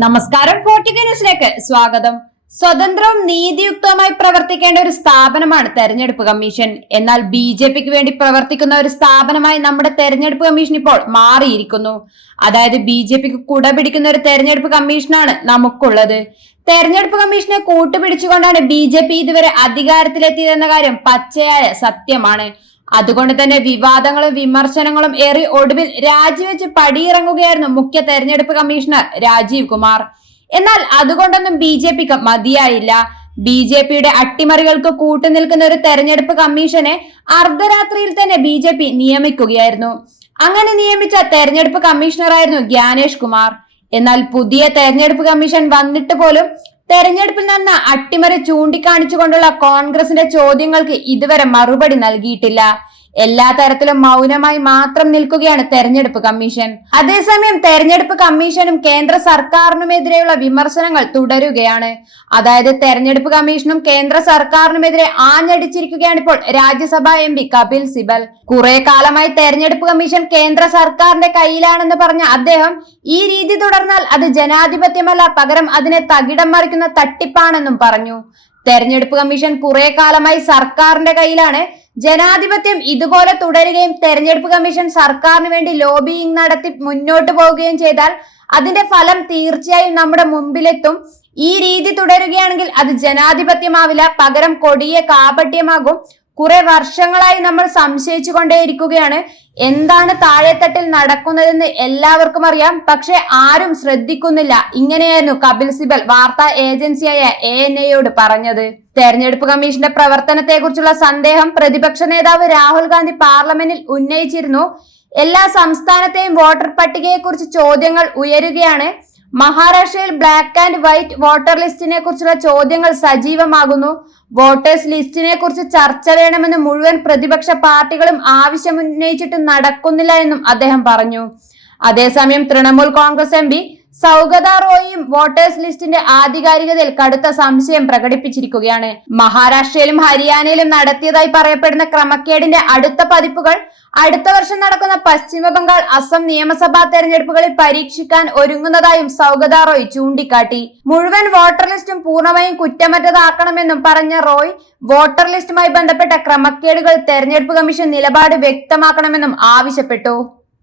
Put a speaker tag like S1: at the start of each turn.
S1: നമസ്കാരം. ഫോർട്ടിക്ക ന്യൂസിലേക്ക് സ്വാഗതം. സ്വതന്ത്രവും നീതിയുക്തവുമായി പ്രവർത്തിക്കേണ്ട ഒരു സ്ഥാപനമാണ് തെരഞ്ഞെടുപ്പ് കമ്മീഷൻ. എന്നാൽ ബി ജെ പിക്ക് വേണ്ടി പ്രവർത്തിക്കുന്ന ഒരു സ്ഥാപനമായി നമ്മുടെ തെരഞ്ഞെടുപ്പ് കമ്മീഷൻ ഇപ്പോൾ മാറിയിരിക്കുന്നു. അതായത് ബി ജെ പിക്ക് കുട പിടിക്കുന്ന ഒരു തെരഞ്ഞെടുപ്പ് കമ്മീഷനാണ് നമുക്കുള്ളത്. തെരഞ്ഞെടുപ്പ് കമ്മീഷനെ കൂട്ടുപിടിച്ചുകൊണ്ടാണ് ബി ജെ പി ഇതുവരെ അധികാരത്തിലെത്തിയതെന്ന കാര്യം പച്ചയായ സത്യമാണ്. അതുകൊണ്ട് തന്നെ വിവാദങ്ങളും വിമർശനങ്ങളും ഏറി ഒടുവിൽ രാജിവെച്ച് പടിയിറങ്ങുകയായിരുന്നു മുഖ്യ തെരഞ്ഞെടുപ്പ് കമ്മീഷണർ രാജീവ് കുമാർ. എന്നാൽ അതുകൊണ്ടൊന്നും ബി ജെ പിക്ക് മതിയായില്ല. ബി ജെ പിയുടെ അട്ടിമറികൾക്ക് കൂട്ടുനിൽക്കുന്ന ഒരു തെരഞ്ഞെടുപ്പ് കമ്മീഷനെ അർദ്ധരാത്രിയിൽ തന്നെ ബി ജെ പി നിയമിക്കുകയായിരുന്നു. അങ്ങനെ നിയമിച്ച തെരഞ്ഞെടുപ്പ് കമ്മീഷണറായിരുന്നു ജ്ഞാനേഷ് കുമാർ. എന്നാൽ പുതിയ തെരഞ്ഞെടുപ്പ് കമ്മീഷൻ വന്നിട്ട് പോലും തെരഞ്ഞെടുപ്പിൽ നിന്ന് അട്ടിമറി ചൂണ്ടിക്കാണിച്ചുകൊണ്ടുള്ള കോൺഗ്രസിന്റെ ചോദ്യങ്ങൾക്ക് ഇതുവരെ മറുപടി നൽകിയിട്ടില്ല. എല്ലാ തരത്തിലും മൗനമായി മാത്രം നിൽക്കുകയാണ് തെരഞ്ഞെടുപ്പ് കമ്മീഷൻ. അതേസമയം തെരഞ്ഞെടുപ്പ് കമ്മീഷനും കേന്ദ്ര സർക്കാരിനുമെതിരെയുള്ള വിമർശനങ്ങൾ തുടരുകയാണ്. അതായത് തെരഞ്ഞെടുപ്പ് കമ്മീഷനും കേന്ദ്ര സർക്കാരിനുമെതിരെ ആഞ്ഞടിച്ചിരിക്കുകയാണ് ഇപ്പോൾ രാജ്യസഭാ എം പി കപിൽ സിബൽ. കുറെ കാലമായി തെരഞ്ഞെടുപ്പ് കമ്മീഷൻ കേന്ദ്ര സർക്കാരിന്റെ കയ്യിലാണെന്ന് പറഞ്ഞ അദ്ദേഹം ഈ രീതി തുടർന്നാൽ അത് ജനാധിപത്യമല്ല പകരം അതിനെ തകിടം മറിക്കുന്ന തട്ടിപ്പാണെന്നും പറഞ്ഞു. തെരഞ്ഞെടുപ്പ് കമ്മീഷൻ കുറെ കാലമായി സർക്കാരിന്റെ കയ്യിലാണ് ജനാധിപത്യം ഇതുപോലെ തുടരുകയും തെരഞ്ഞെടുപ്പ് കമ്മീഷൻ സർക്കാരിന് വേണ്ടി ലോബിയിങ് നടത്തി മുന്നോട്ട് പോവുകയും ചെയ്താൽ അതിന്റെ ഫലം തീർച്ചയായും നമ്മുടെ മുമ്പിലെത്തും. ഈ രീതി തുടരുകയാണെങ്കിൽ അത് ജനാധിപത്യമാവില്ല. പകരം കൊടിയ കാപട്യമാകും. കുറെ വർഷങ്ങളായി നമ്മൾ സംശയിച്ചു കൊണ്ടേയിരിക്കുകയാണ് എന്താണ് താഴെത്തട്ടിൽ നടക്കുന്നതെന്ന് എല്ലാവർക്കും അറിയാം. പക്ഷെ ആരും ശ്രദ്ധിക്കുന്നില്ല. ഇങ്ങനെയായിരുന്നു കപിൽ സിബൽ വാർത്താ ഏജൻസിയായ എ എൻ എയോട് പറഞ്ഞത്. തെരഞ്ഞെടുപ്പ് കമ്മീഷന്റെ പ്രവർത്തനത്തെക്കുറിച്ചുള്ള സന്ദേഹം പ്രതിപക്ഷ നേതാവ് രാഹുൽ ഗാന്ധി പാർലമെന്റിൽ ഉന്നയിച്ചിരുന്നു. എല്ലാ സംസ്ഥാനത്തെയും വോട്ടർ പട്ടികയെക്കുറിച്ച് ചോദ്യങ്ങൾ ഉയരുകയാണ്. മഹാരാഷ്ട്രയിൽ ബ്ലാക്ക് ആൻഡ് വൈറ്റ് വോട്ടർ ലിസ്റ്റിനെ കുറിച്ചുള്ള ചോദ്യങ്ങൾ സജീവമാകുന്നു. വോട്ടേഴ്സ് ലിസ്റ്റിനെ കുറിച്ച് ചർച്ച വേണമെന്ന് മുഴുവൻ പ്രതിപക്ഷ പാർട്ടികളും ആവശ്യമുന്നയിച്ചിട്ടും നടക്കുന്നില്ല എന്നും അദ്ദേഹം പറഞ്ഞു. അതേസമയം തൃണമൂൽ കോൺഗ്രസ് എം സൗഗത റോയിയും വോട്ടേഴ്സ് ലിസ്റ്റിന്റെ ആധികാരികതയിൽ കടുത്ത സംശയം പ്രകടിപ്പിച്ചിരിക്കുകയാണ്. മഹാരാഷ്ട്രയിലും ഹരിയാനയിലും നടത്തിയതായി പറയപ്പെടുന്ന ക്രമക്കേടിന്റെ അടുത്ത പതിപ്പുകൾ അടുത്ത വർഷം നടക്കുന്ന പശ്ചിമ ബംഗാൾ അസം നിയമസഭാ തെരഞ്ഞെടുപ്പുകളിൽ പരീക്ഷിക്കാൻ ഒരുങ്ങുന്നതായും സൗഗത റോയ് ചൂണ്ടിക്കാട്ടി. മുഴുവൻ വോട്ടർ ലിസ്റ്റും പൂർണമായും കുറ്റമറ്റതാക്കണമെന്നും പറഞ്ഞ റോയ് വോട്ടർ ലിസ്റ്റുമായി ബന്ധപ്പെട്ട ക്രമക്കേടുകൾ തെരഞ്ഞെടുപ്പ് കമ്മീഷൻ നിലപാട് വ്യക്തമാക്കണമെന്നും ആവശ്യപ്പെട്ടു.